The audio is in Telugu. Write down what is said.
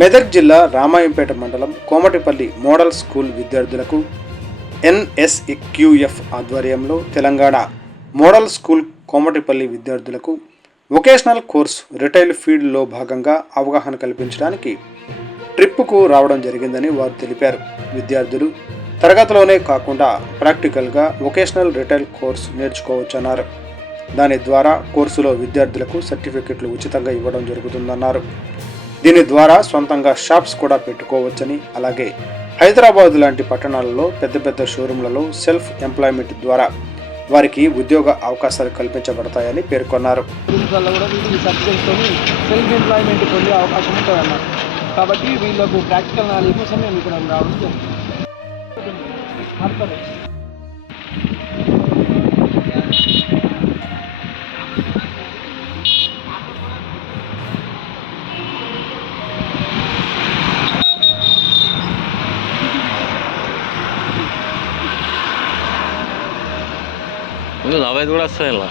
మెదక్ జిల్లా రామాయంపేట మండలం కోమటిపల్లి మోడల్ స్కూల్ విద్యార్థులకు NSEQF ఆధ్వర్యంలో తెలంగాణ మోడల్ స్కూల్ కోమటిపల్లి విద్యార్థులకు వొకేషనల్ కోర్స్ రిటైల్ ఫీల్డ్లో భాగంగా అవగాహన కల్పించడానికి ట్రిప్పుకు రావడం జరిగిందని వారు తెలిపారు. విద్యార్థులు తరగతిలోనే కాకుండా ప్రాక్టికల్గా వొకేషనల్ రిటైల్ కోర్సు నేర్చుకోవచ్చన్నారు. దాని ద్వారా కోర్సులో విద్యార్థులకు సర్టిఫికెట్లు ఉచితంగా ఇవ్వడం జరుగుతుందన్నారు. దీని ద్వారా సొంతంగా షాప్స్ కూడా పెట్టుకోవచ్చని, అలాగే హైదరాబాద్ లాంటి పట్టణాలలో పెద్ద పెద్ద షోరూంలలో సెల్ఫ్ ఎంప్లాయ్మెంట్ ద్వారా వారికి ఉద్యోగ అవకాశాలు కల్పించబడతాయని పేర్కొన్నారు. కాబట్టి వీళ్ళకు ప్రాక్టికల్ నాలెడ్జ్ కోసం మేము ఇక్కడ రావడం జరిగింది. నవ్వైదు కూడా వస్తాయి ఇలా